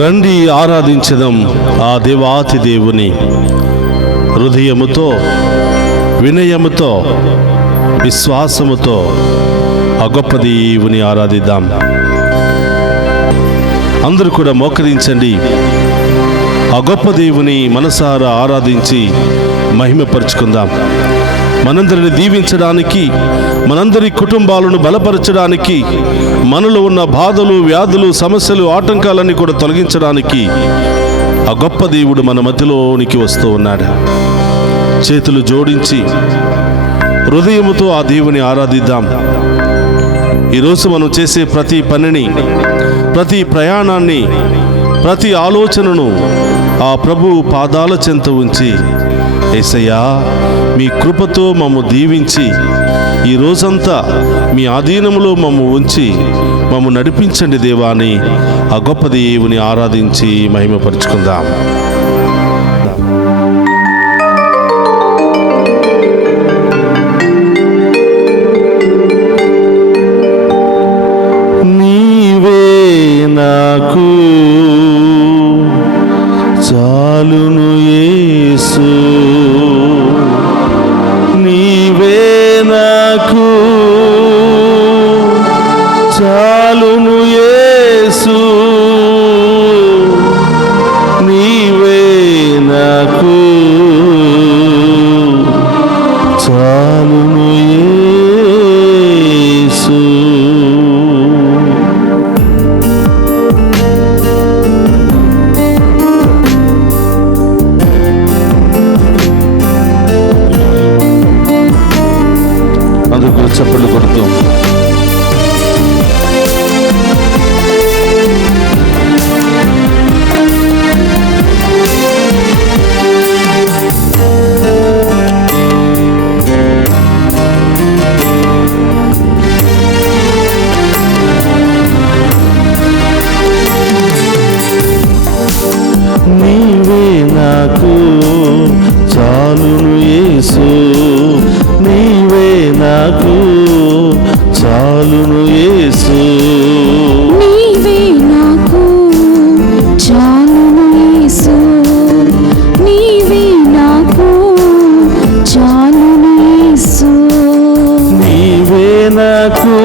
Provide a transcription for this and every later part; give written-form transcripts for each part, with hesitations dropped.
రండి ఆరాధించదం ఆ దేవాతి దేవుని. హృదయముతో, వినయముతో, విశ్వాసముతో ఆ గొప్ప దేవుని ఆరాధిద్దాం. అందరూ కూడా మోకరించండి. ఆ గొప్ప దేవుని మనసారా ఆరాధించి మహిమపరుచుకుందాం. మనందరిని దీవించడానికి, మనందరి కుటుంబాలను బలపరచడానికి, మనలో ఉన్న బాధలు, వ్యాధులు, సమస్యలు, ఆటంకాలన్నీ కూడా తొలగించడానికి ఆ గొప్ప దేవుడు మన మధ్యలోనికి వస్తూ ఉన్నాడు. చేతులు జోడించి హృదయముతో ఆ దేవుని ఆరాధిద్దాం. ఈరోజు మనం చేసే ప్రతి పనిని, ప్రతి ప్రయాణాన్ని, ప్రతి ఆలోచనను ఆ ప్రభు పాదాల చెంత ఉంచి, యేసయ్యా మీ కృపతో మమ్ము దీవించి ఈ రోజంతా మీ ఆధీనములో మమ్ము ఉంచి మమ్ము నడిపించండి దేవా అని ఆ గొప్ప దేవుని ఆరాధించి మహిమపరుచుకుందాం. నీవే నాకు చాలును యేసు, నీవే నాకు చాలును యేసు, నీవే నాకు చాలును యేసు. అందుకు చప్పట్లు కొడుతూ నీవే నాకు చాలును యేసు, నీవే నాకు చాలును యేసు, నీవే నాకు చాలును యేసు, నీవే నాకు చాలును యేసు, నీవే నాకు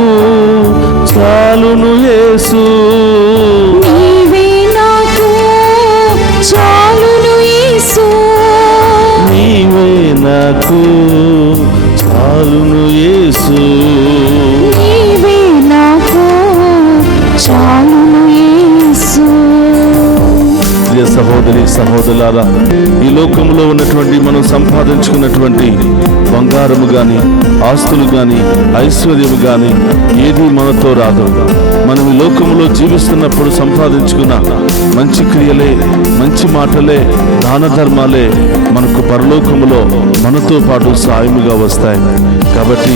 చాలును యేసు, నీవే నాకు చాలును యేసు, నీవే నాకు చాలును యేసు, నీవే నాకు చాలును యేసు. ప్రియ సహోదరి సహోదరులారా, ఈ లోకంలో ఉన్నటువంటి మనం సంపాదించుకున్నటువంటి బంగారము గాని, ఆస్తులు గాని, ఐశ్వర్యము గాని ఏది మనతో రాదు. మనం ఈ లోకంలో జీవిస్తున్నప్పుడు సంపాదించుకున్న మంచి క్రియలే, మంచి మాటలే, దాన ధర్మాలే మనకు పరలోకములో మనతో పాటు సాయముగా వస్తాయి. కాబట్టి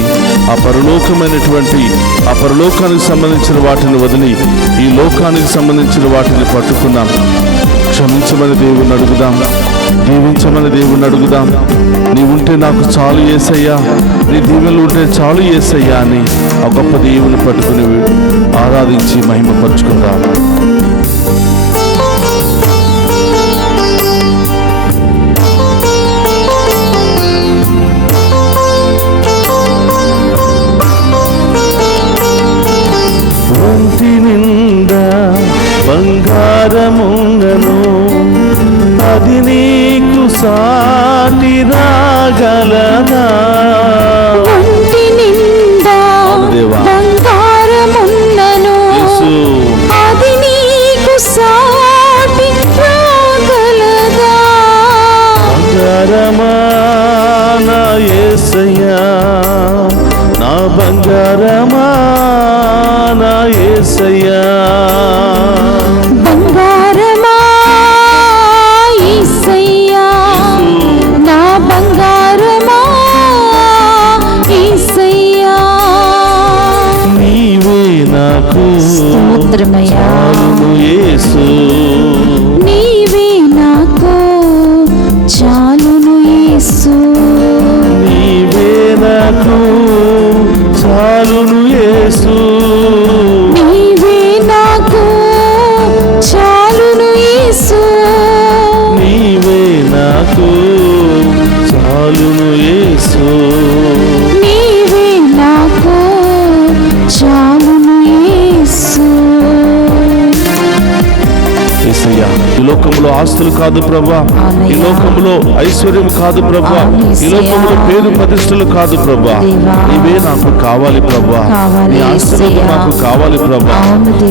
ఆ పరలోకమైనటువంటి ఆ పరలోకానికి సంబంధించిన వాటిని వదిలి ఈ లోకానికి సంబంధించిన వాటిని పట్టుకున్నాం. క్షమించమని దేవుణ్ణి అడుగుదాం, దీవించమని దేవుణ్ణి అడుగుదాం. నీవుంటే నాకు చాలు యేసయ్యా, నీ దీవెనలు ఉంటే చాలు యేసయ్యా అని ఆ గొప్ప దేవుని పట్టుకుని ఆరాధించి మహిమపరుచుకుందాం. ఒంటి నిండా బంగారముండను, అది నీకు సాటి రాగలదా? ఒంటి నిండా బంగారమున్నను, అది నీకు సాటి రాగలదా? బంగారమా నా యేసయ్యా, నా బంగారమా నా యేసయ్యా, బంగారమా యేసయ్యా, నా బంగారమా యేసయ్యా, లోకంలో ఆస్తులు కాదు ప్రభా, ఈ లోకంలో ఐశ్వర్యం కాదు ప్రభా, ఈ లోకంలో పేరు ప్రతిష్టలు కాదు ప్రభా, ఇవే నాకు కావాలి ప్రభా, నీ ఆశీర్వాదం నాకు కావాలి ప్రభా,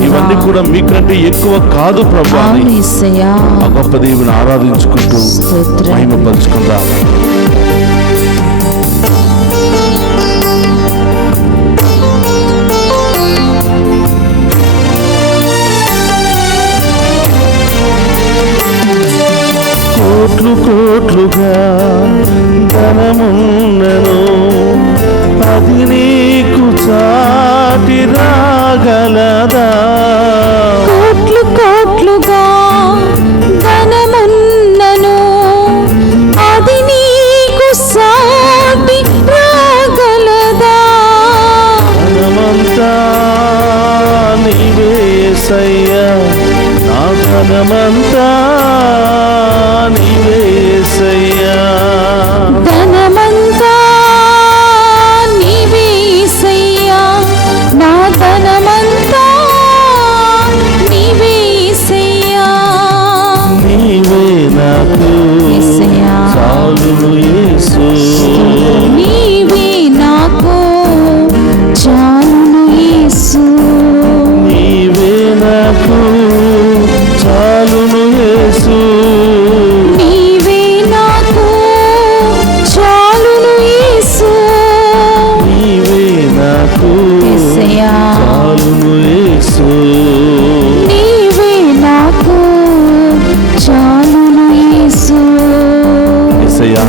ఇవన్నీ కూడా మీకంటే ఎక్కువ కాదు ప్రభా అని ఆ గొప్ప దేవుని ఆరాధించుకుంటూ మహిమపరుచుకుందాం. కోట్లు కోట్లుగా ధనమున్నను అది నీకు చాటి రాగలదా? కోట్లు కోట్లుగా ధనమున్నను అది నీకు సాటి రాగలదా? ధనమంతా నీవే యేసయ్యా, నా ధనమంతా నీవే యేసయ్యా. ధనమంతా నీవే యేసయ్యా, నా ధనమంతా నీవే యేసయ్యా. నీవే నాకు యేసయ్యా, చాలును యేసు, నీవే నాకు చాలును యేసు. నీవే నాకు చాలును యేసు, నీవే నాకు చాలును యేసు. నీవే నాకు యేసయ్యా, చాలును యేసు. నీవే నాకు చాలును యేసు. యేసయ్యా,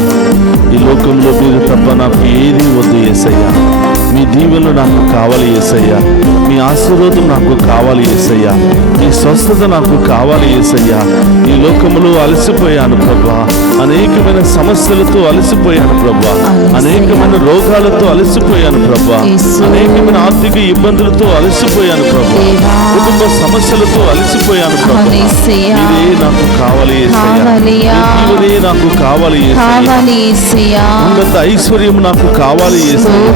ఈ లోకంలో మీరు తప్ప నాకు ఏది వద్దు యేసయ్యా, మీ దీవెనలు నాకు కావాలి యేసయ్యా, మీ ఆశీర్వాదం నాకు కావాలి యేసయ్యా, మీ స్వస్థత నాకు కావాలి యేసయ్యా. ఈ లోకంలో అలసిపోయాను ప్రభా, అనేకమైన సమస్యలతో అలసిపోయాను ప్రభా, అనేకమైన రోగాలతో అలసిపోయాను ప్రభా, అనేకమైన ఆర్థిక ఇబ్బందులతో అలసిపోయాను ప్రభా, కుటుంబ సమస్యలతో అలసిపోయాను ప్రభా. ఇదే నాకు కావాలి యేసయ్యా, ఇదే నాకు కావాలి యేసయ్యా, ఉన్నత ఐశ్వర్యం నాకు కావాలి యేసయ్యా,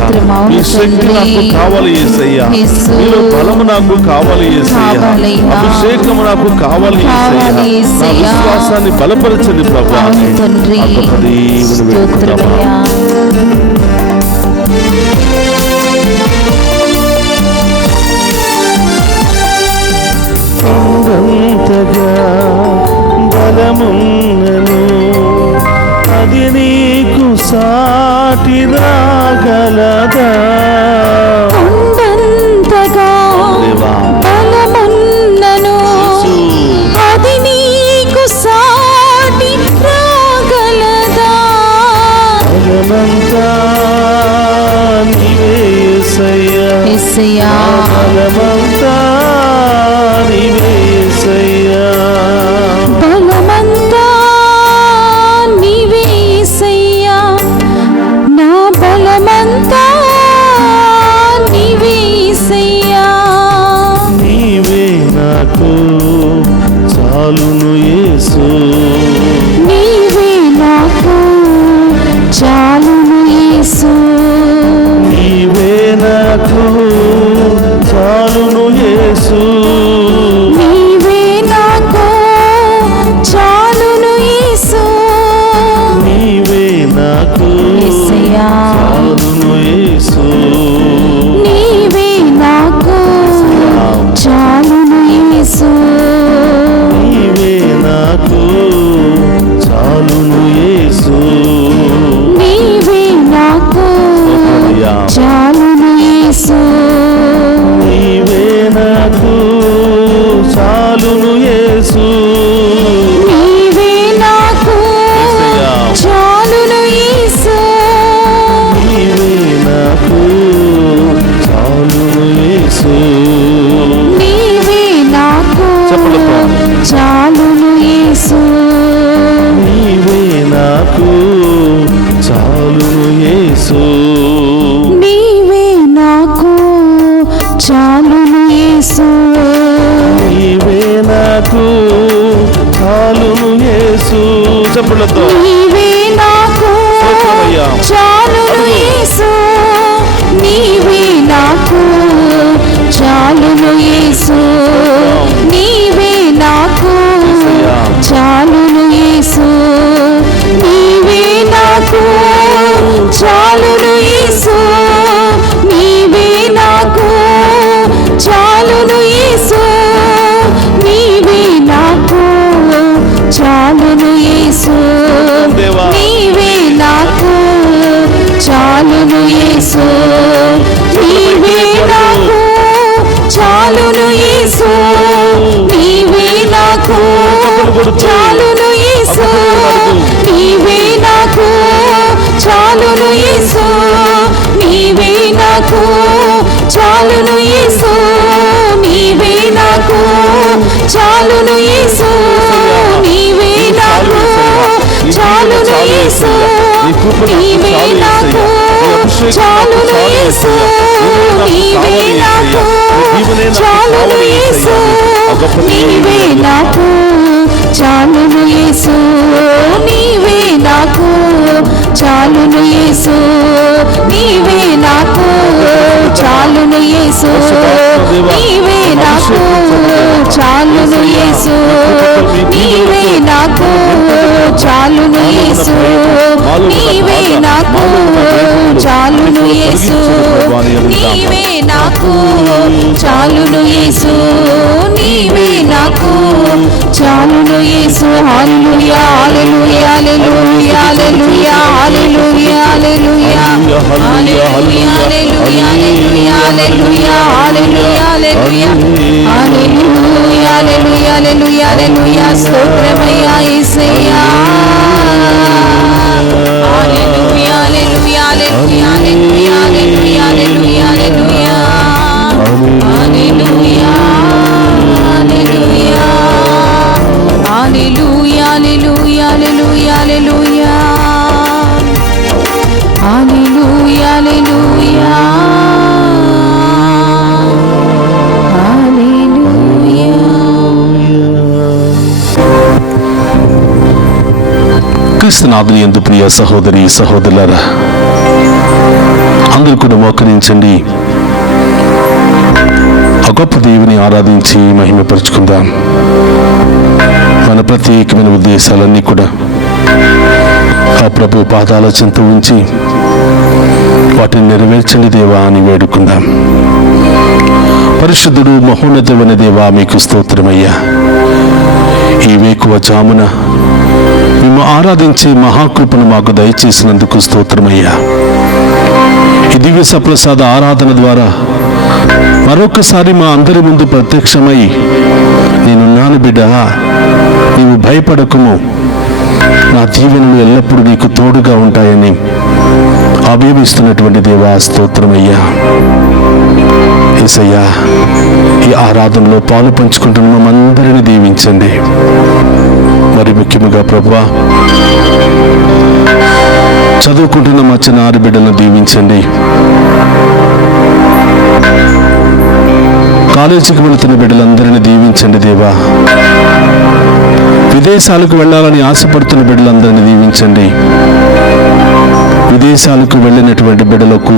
మీ శక్తి నాకు కావాలి యేసయ్యా, మీలో బలము నాకు కావాలి యేసయ్యా, అభిషేకము నాకు కావాలి యేసయ్యా, నా విశ్వాసాన్ని బలపరచండి ప్రభా. తండ్రి దేవుని వేడుకుందామా? కొండంతగా బలమున్నను అది నీకు సాటి రాగలదా? కొండంతగా బలమున్నను అది నీకు సాటి రాగలదా? బలమంతా నీవే యేసయ్యా, యేసయ్యా, బలమంతా నీవే యేసయ్యా. బలమంతా నీవే యేసయ్యా, నా బలమంతా నీవే యేసయ్యా. నీవే నాకు చాలును యేసు, నీవే నాకు చాలును యేసు. నీవే నాకు చాలును యేసు, నీవే నాకు చాలును యేసు. నీవే నాకు యేసయ్యా, చాలును యేసు. నీవే నాకు చాలును యేసు. నీవే నాకు చాలును యేసు. నీవే నాకు చాలును యేసు. నీవే నాకు చాలును యేసు. నీవే నాకు చాలును యేసు. నీవే నాకు చాలును యేసు. నీవే నాకు చెప్పలతో. చాలును యేసు. నీవే నాకు చాలును యేసు. నీవే నాకు చాలును యేసు. నీవే నాకు చాలును యేసు. చెప్పలతో. నీవే నాకు స్తోత్రమయ్యా. చాలును యేసు. నీవే నాకు చాలును యేసు. నీవే నాకు యేసయ్యా. చాలు చాలును యేసు దేవా. నీవే నాకు చాలును యేసు నీవే నాకు చాలును యేసు నీవే నాకు చాలును యేసు నీవే నాకు చాలును యేసు నీవే నాకు చాలును యేసు నీవే నాకు చాలును యేసు నీవే నాకు చాలును యేసు నీవే నాకు చాలును యేసు నీవే నాకు చాలును యేసు నీవే నాకు చాలును యేసు నీవే నాకు చాలును యేసు నీవే నాకు చాలును యేసు నీవే నాకు చాలును యేసు నీవే నాకు చాలును యేసు నీవే నాకు చాలును యేసు నీవే నాకు చాలును యేసు నీవే నాకు చాలును యేసు హల్లెలూయా హల్లెలూయా హల్లెలూయా హల్లెలూయా హల్లెలూయా హల్లెలూయా హల్లెలూయా హల్లెలూయా హల్లెలూయా హల్లెలూయా హల్లెలూయా హల్లెలూయా హల్లెలూయా హల్లెలూయా హల్లెలూయా స్తోత్రమయ్యా యేసయ్యా హల్లెలూయా హల్లెలూయా హల్లెలూయా హల్లెలూయా హల్లెలూయా హల్లెలూయా హల్లెలూయా హల్లెలూయా హల్లెలూయా హల్లెలూయా హల్లెలూయా హల్లెలూయా హల్లెలూయా హల్లెలూయా హల్లెలూయా. క్రీస్తునాథుని యందు ప్రియ సహోదరి సహోదరులారా, అందరూ కూడా మోకరించండి. ఆ గొప్ప దేవుని ఆరాధించి మహిమపరుచుకుందాం. మన ప్రత్యేకమైన ఉద్దేశాలన్నీ కూడా ఆ ప్రభు పాదాల చెంత ఉంచి వాటిని నెరవేర్చండి దేవా అని వేడుకుందాం. పరిశుద్ధుడు మహోన్నతమైన దేవా, మీకు స్తోత్రమయ్యా. ఈ వేకువ జామున మేము ఆరాధించే మహాకృపను మాకు దయచేసినందుకు స్తోత్రమయ్యా. ఈ దివ్య సప్రసాద ఆరాధన ద్వారా మరొకసారి మా అందరి ముందు ప్రత్యక్షమై, నేనున్నాను బిడ్డ, నీవు భయపడకుము, నా దీవెనలు ఎల్లప్పుడూ నీకు తోడుగా ఉంటాయని అభిమిస్తున్నటువంటి దేవా స్తోత్రమయ్యా. యేసయ్యా, ఈ ఆరాధనలో పాలు పంచుకుంటున్న మనందరిని దీవించండి. మరి ముఖ్యముగా ప్రభువా, చదువుకుంటున్న మా చిన్న ఆడబిడ్డలను దీవించండి. కాలేజీకి వెళుతున్న బిడ్డలందరినీ దీవించండి దేవా. విదేశాలకు వెళ్ళాలని ఆశపడుతున్న బిడ్డలందరినీ దీవించండి. విదేశాలకు వెళ్ళినటువంటి బిడ్డలకు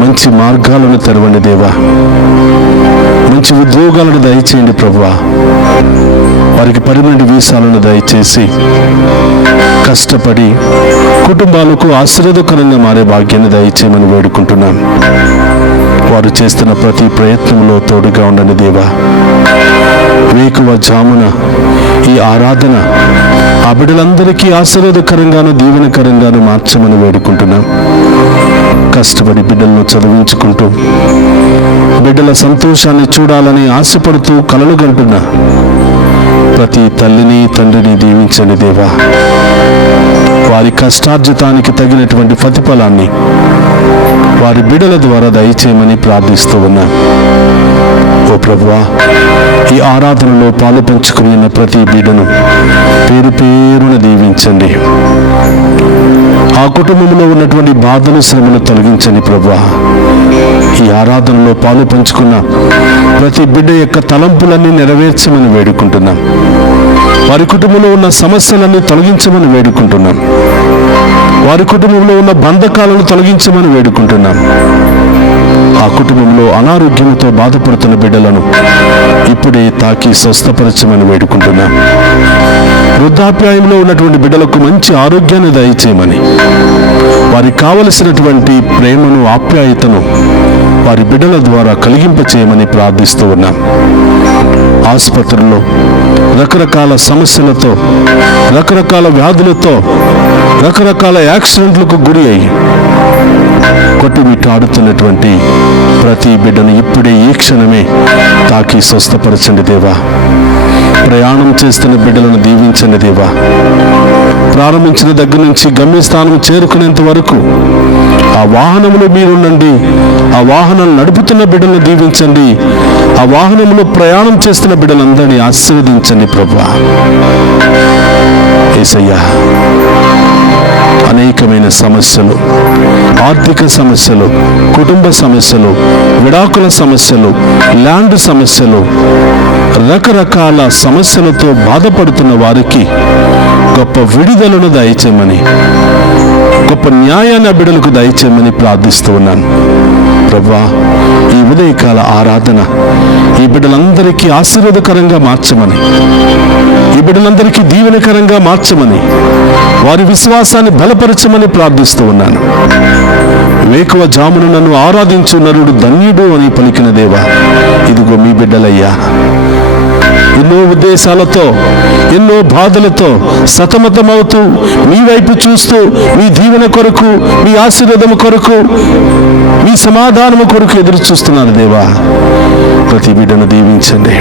మంచి మార్గాలను తెరవండి దేవా. మంచి ఉద్యోగాలను దయచేయండి ప్రభువా. వారికి పర్మనెంట్ వీసాలను దయచేసి కష్టపడి కుటుంబాలకు ఆశీర్వాదకరంగా మారే భాగ్యాన్ని దయచేయమని వేడుకుంటున్నాను. వారు చేస్తున్న ప్రతి ప్రయత్నంలో తోడుగా ఉండండి దేవా. వేకువ జామున ఈ ఆరాధన ఆ బిడ్డలందరికీ ఆశీర్వాదకరంగాను దీవెనకరంగాను మార్చమని వేడుకుంటున్నాం. కష్టపడి బిడ్డలను చదివించుకుంటూ బిడ్డల సంతోషాన్ని చూడాలని ఆశపడుతూ కలలు కంటున్న ప్రతి తల్లిని తండ్రిని దీవించండి దేవా. వారి కష్టార్జితానికి తగినటువంటి ప్రతిఫలాన్ని వారి బిడ్డల ద్వారా దయచేయమని ప్రార్థిస్తూ ఉన్నా. ఓ ప్రభువా, ఈ ఆరాధనలో పాలు పంచుకుని ఉన్న ప్రతి బిడ్డను పేరు పేరున దీవించండి. ఆ కుటుంబంలో ఉన్నటువంటి బాధలు శ్రమను తొలగించండి ప్రభువా. ఈ ఆరాధనలో పాలు పంచుకున్న ప్రతి బిడ్డ యొక్క తలంపులన్నీ నెరవేర్చమని వేడుకుంటున్నాం. వారి కుటుంబంలో ఉన్న సమస్యలన్నీ తొలగించమని వేడుకుంటున్నాం. వారి కుటుంబంలో ఉన్న బంధకాలను తొలగించమని వేడుకుంటున్నాం. ఆ కుటుంబంలో అనారోగ్యంతో బాధపడుతున్న బిడ్డలను ఇప్పుడే తాకి స్వస్థపరచమని వేడుకుంటున్నాం. వృద్ధాప్యాయంలో ఉన్నటువంటి బిడ్డలకు మంచి ఆరోగ్యాన్ని దయచేయమని, వారికి కావలసినటువంటి ప్రేమను ఆప్యాయతను వారి బిడ్డల ద్వారా కలిగింపచేయమని ప్రార్థిస్తూ ఉన్నాం. ఆసుపత్రుల్లో రకరకాల సమస్యలతో, రకరకాల వ్యాధులతో, రకరకాల యాక్సిడెంట్లకు గురి అయ్యి కొట్టుమిట్టాడుతున్నటువంటి ప్రతి బిడ్డను ఇప్పుడే ఈ క్షణమే తాకి స్వస్థపరచండి దేవా. ప్రయాణం చేస్తున్న బిడ్డలను దీవించండి దేవా. ప్రారంభించిన దగ్గర నుంచి గమ్యస్థానం చేరుకునేంత వరకు ఆ వాహనంలో మీరుండండి. ఆ వాహనాలు నడుపుతున్న బిడ్డలను దీవించండి. ఆ వాహనంలో ప్రయాణం చేస్తున్న బిడ్డలందరినీ ఆశీర్వదించండి ప్రభువా. యేసయ్యా, అనేకమైన సమస్యలు, ఆర్థిక సమస్యలు, కుటుంబ సమస్యలు, విడాకుల సమస్యలు, ల్యాండ్ సమస్యలు, రకరకాల సమస్యలతో బాధపడుతున్న వారికి గొప్ప విడుదలను దయచేయమని, గొప్ప న్యాయాన్ని బిడ్డలకు దయచేయమని ప్రార్థిస్తూ ఉన్నాను ప్రభువా. ఈ ఉదయకాల ఆరాధన ఈ బిడ్డలందరికీ ఆశీర్వాదకరంగా మార్చమని, ఈ బిడ్డలందరికీ దీవెనకరంగా మార్చమని, వారి విశ్వాసాన్ని బలపరచమని ప్రార్థిస్తూ ఉన్నాను. వేకువ జామున నన్ను ఆరాధించు నరుడు ధన్యుడు అని పలికిన దేవా, ఇదిగో మీ బిడ్డలయ్యా. ఎన్నో ఉద్దేశాలతో, ఎన్నో బాధలతో సతమతమవుతూ మీ వైపు చూస్తూ మీ దీవెన కొరకు, మీ ఆశీర్వాదము కొరకు, మీ సమాధానము కొరకు ఎదురు చూస్తున్నారు దేవా. ప్రతి బిడ్డను దీవించండి.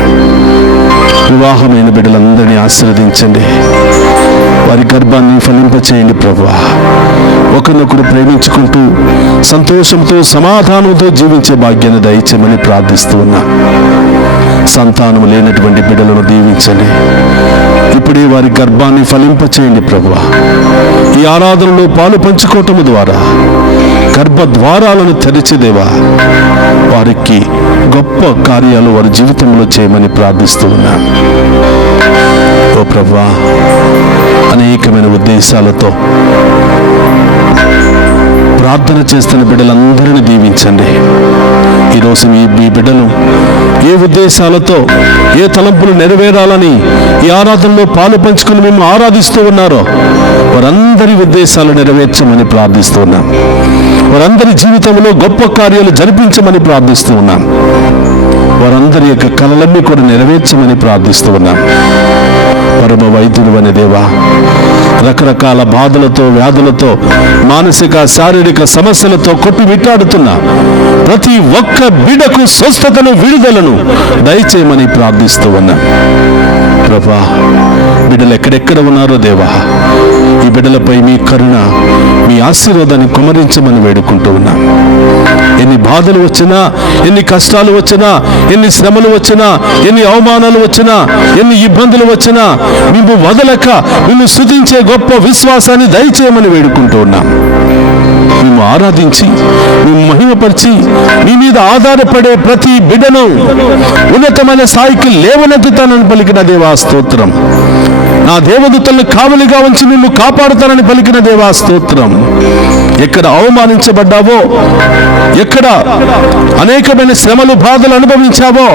వివాహమైన బిడ్డలందరినీ ఆశీర్వదించండి. వారి గర్భాన్ని ఫలింపచేయండి ప్రభువా. ఒకరినొకరు ప్రేమించుకుంటూ సంతోషంతో, సమాధానంతో జీవించే భాగ్యాన్ని దయచేయమని ప్రార్థిస్తూ ఉన్నా. సంతానం లేనటువంటి బిడ్డలను దీవించండి. ఇప్పుడే వారి గర్భాన్ని ఫలింపచేయండి ప్రభువా. ఈ ఆరాధనలో పాలు పంచుకోవటం ద్వారా గర్భ ద్వారాలను తెరిచేదేవా, వారికి గొప్ప కార్యాలు వారి జీవితంలో చేయమని ప్రార్థిస్తూ ఉన్నా. ఓ ప్రభువా, అనేకమైన ఉద్దేశాలతో ప్రార్థన చేస్తున్న బిడ్డలందరినీ దీవించండి. ఈరోజు మీ బిడ్డలు ఏ ఉద్దేశాలతో, ఏ తలంపులు నెరవేరాలని ఈ ఆరాధనలో పాలు పంచుకుని మేము ఆరాధిస్తూ ఉన్నారో వారందరి ఉద్దేశాలు నెరవేర్చమని ప్రార్థిస్తూ ఉన్నాం. వారందరి జీవితంలో గొప్ప కార్యాలు జరిపించమని ప్రార్థిస్తూ ఉన్నాం. వారందరి యొక్క కలలన్నీ కూడా నెరవేర్చమని ప్రార్థిస్తూ ఉన్నాం. పరమ వైద్యుడు అనే దేవా, రకరకాల బాధలతో, వ్యాధులతో, మానసిక శారీరక సమస్యలతో కొట్టుమిట్టాడుతున్న ప్రతి ఒక్క బిడ్డకు స్వస్థతను, విడుదలను దయచేయమని ప్రార్థిస్తూ ఉన్నా ప్రభా. బిడ్డలు ఎక్కడెక్కడ ఉన్నారో దేవా, ఈ బిడ్డలపై మీ కరుణ, మీ ఆశీర్వాదాన్ని కుమరించమని వేడుకుంటూ ఉన్నా. ఎన్ని బాధలు వచ్చినా, ఎన్ని కష్టాలు వచ్చినా, ఎన్ని శ్రమలు వచ్చినా, ఎన్ని అవమానాలు వచ్చినా, ఎన్ని ఇబ్బందులు వచ్చినా మేము వదలక నిన్ను స్తుతించే గొప్ప విశ్వాసాన్ని దయచేయమని వేడుకుంటూ ఉన్నాం. మేము ఆరాధించి, మేము మహిమపరిచి, మీ మీద ఆధారపడే ప్రతి బిడ్డను ఉన్నతమైన స్థాయికి లేవనెత్తుతానని పలికిన దేవా స్తోత్రం. నా దేవదూతలను కావలిగా ఉంచి నిన్ను కాపాడుతానని పలికిన దేవా స్తోత్రం. ఎక్కడ అవమానించబడ్డావో, ఎక్కడ అనేకమైన శ్రమలు, బాధలు అనుభవించావో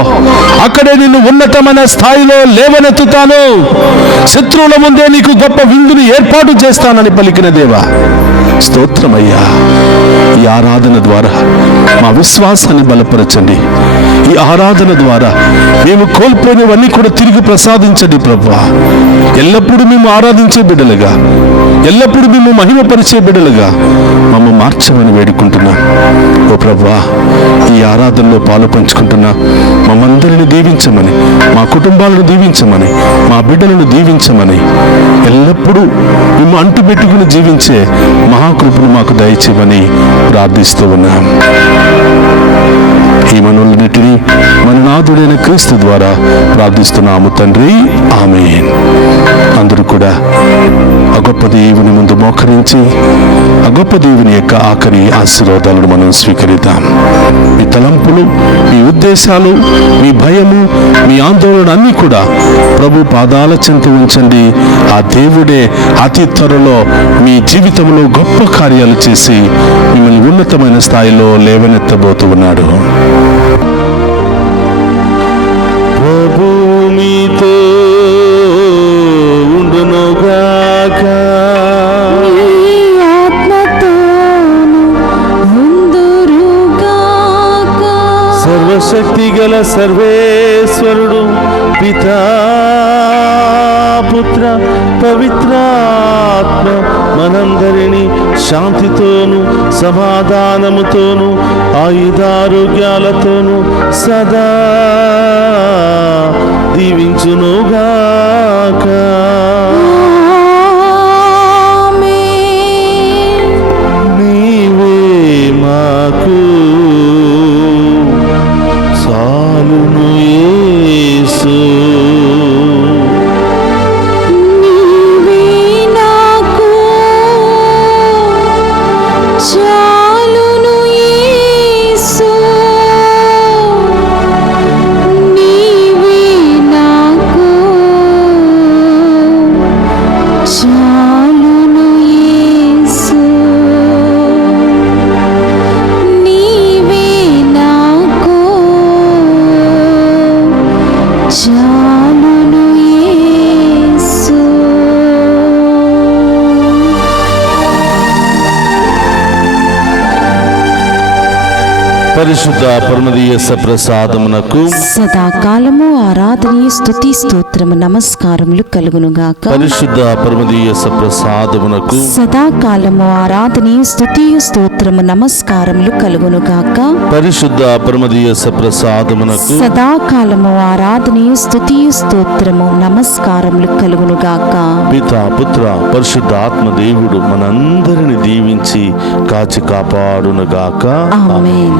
అక్కడే నిన్ను ఉన్నతమైన స్థాయిలో లేవనెత్తుతాను. శత్రువుల ముందే నీకు గొప్ప విందుని ఏర్పాటు చేస్తానని పలికిన దేవా స్తోత్రమయ్యా. ఈ ఆరాధన ద్వారా మా విశ్వాసాన్ని బలపరచండి. ఈ ఆరాధన ద్వారా మేము కోల్పోయినవన్నీ కూడా తిరిగి ప్రసాదించండి ప్రభువా. ఎల్లప్పుడూ మేము ఆరాధించే బిడ్డలుగా, ఎల్లప్పుడూ మేము మహిమపరిచే బిడ్డలుగా మమ్మ మార్చమని వేడుకుంటున్నా. ఓ ప్రభువా, ఈ ఆరాధనలో పాలు పంచుకుంటున్నా మమ్మందరిని దీవించమని, మా కుటుంబాలను దీవించమని, మా బిడ్డలను దీవించమని, ఎల్లప్పుడూ మేము అంటు పెట్టుకుని జీవించే మహాకృపను మాకు దయచేయమని ప్రార్థిస్తూ ఉన్నాం. ఈ మనవులన్నిటినీ మన నాథుడైన క్రీస్తు ద్వారా ప్రార్థిస్తున్నాము తండ్రి, ఆమేన్. అందరూ కూడా ఆ గొప్ప దేవుని ముందు మోకరించి ఆ గొప్ప దేవుని యొక్క ఆఖరి ఆశీర్వాదాలను మనం స్వీకరిద్దాం. మీ తలంపులు, మీ ఉద్దేశాలు, మీ భయము, మీ ఆందోళన అన్నీ కూడా ప్రభు పాదాల చెంత ఉంచండి. ఆ దేవుడే అతి త్వరలో మీ జీవితంలో గొప్ప కార్యాలు చేసి మిమ్మల్ని ఉన్నతమైన స్థాయిలో లేవనెత్తబోతూ ఉన్నాడు. ప్రభు మీతో ఉండునుగాక, సర్వశక్తి గల సర్వేశ్వరుడు పవిత్రాత్మ మనందరినీ శాంతితోను సమాధానముతోను ఆయుధారోగ్యాలతోను సదా దీవించునుగాక. నీవే మాకు చాలును యేసు. పరిశుద్ధ పరమదీయ ప్రసాదమునకు సదాకాలము ఆరాధనీయ స్తుతి స్తోత్రము నమస్కారములు కలుగునుగాక. పరిశుద్ధ పరమదీయ ప్రసాదమునకు సదాకాలము ఆరాధనీయ స్తుతి స్తోత్రము నమస్కారములు కలుగునుగాక. పరిశుద్ధ పరమదీయ ప్రసాదమునకు సదాకాలము ఆరాధనీయ స్తుతి స్తోత్రము నమస్కారములు కలుగునుగాక. పితా పుత్ర పరిశుద్ధ ఆత్మ దేవుడు మనందరిని దీవించి కాచి కాపాడునుగాక. ఆమేన్.